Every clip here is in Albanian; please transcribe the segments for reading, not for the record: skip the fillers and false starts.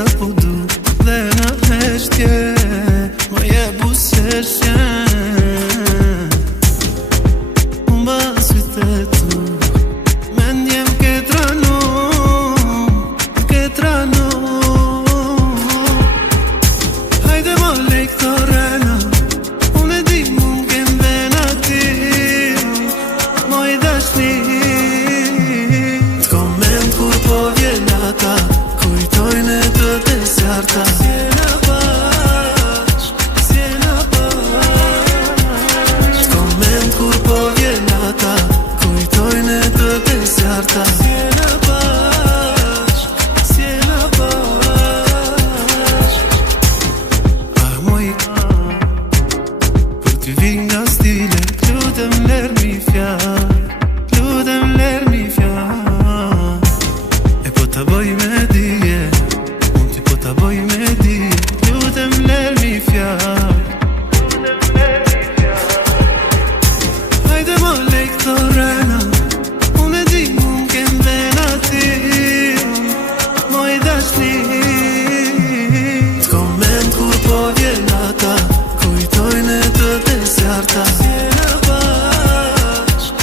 sa po du dhe në heshtje më je buseshje unë basit e tu mendjem ke tranu hajde më lej këto rena unë e di mund kem vena ti moj dashni t'komment kur po vjen ata kujtojnë e të desjarta sjena bashk t'komment kur po vjen ata kujtojnë e të desjarta sjena bashk ah moj për ty vi nga stile lutem ler mi fjall e po ta boj me dije unë ty po ta boj me dije lutem ler mi fjall hajde më lej këto rena unë e di mund kem vena ti moj dashni t'komment kur po vjen ata kujtojnë e të desjarta sjena bashk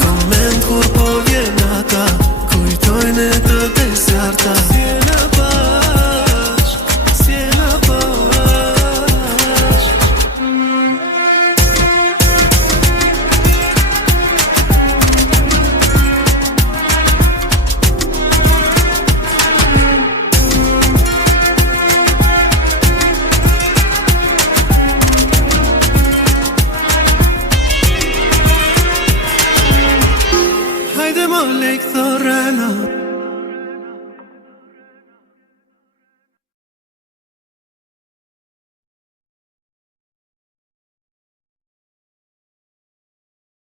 t'komment kur po vjen ata kujtojnë e të desjarta sjena bashk hajde më lej këto rena